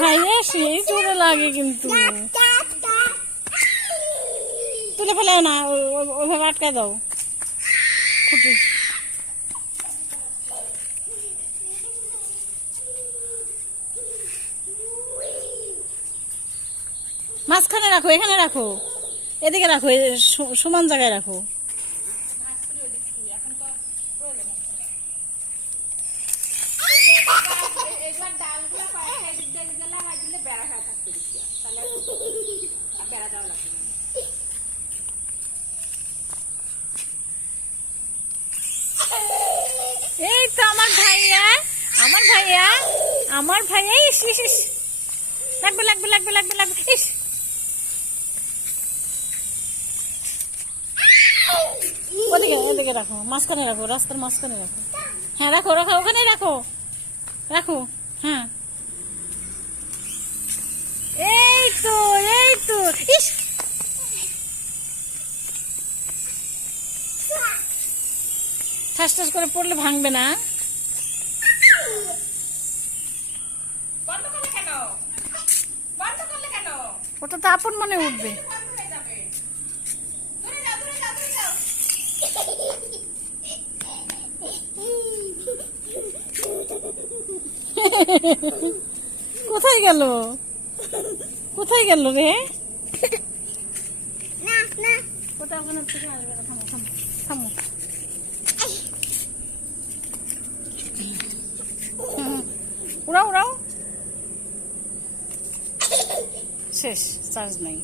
ভাইয়া সেই জোরে লাগে কিন্তু তুলে ফেলেও না, ওইভাবে আটকে দাও খুঁটি। মাঝখানে রাখো, এখানে রাখো, এদিকে রাখো, সমান জায়গায় রাখো। এই তো আমার ভাইয়া, আমার ভাইয়া, আমার ভাইয়া। ইস ইস ইস, লাগবে লাগবে লাগবে লাগবে লাগবে। ইস ওদিকে, এদিকে রাখো, মাঝখানে রাখো, রাস্তার মাঝখানে রাখো। হ্যাঁ রাখো রাখো, ওখানে রাখো রাখো। হ্যাঁ এই তো, এই তো। ইস ঠাস ঠাস করে পড়লে ভাঙবে না। ওটা তো আপন মনে উঠবে। কোথায় গেল, কোথায় গেল রে? কোথায় ওখানে থেকে আসবে না। থামো থামো থামো। উড়াও উড়াও। শেষ, চার্জ নাই।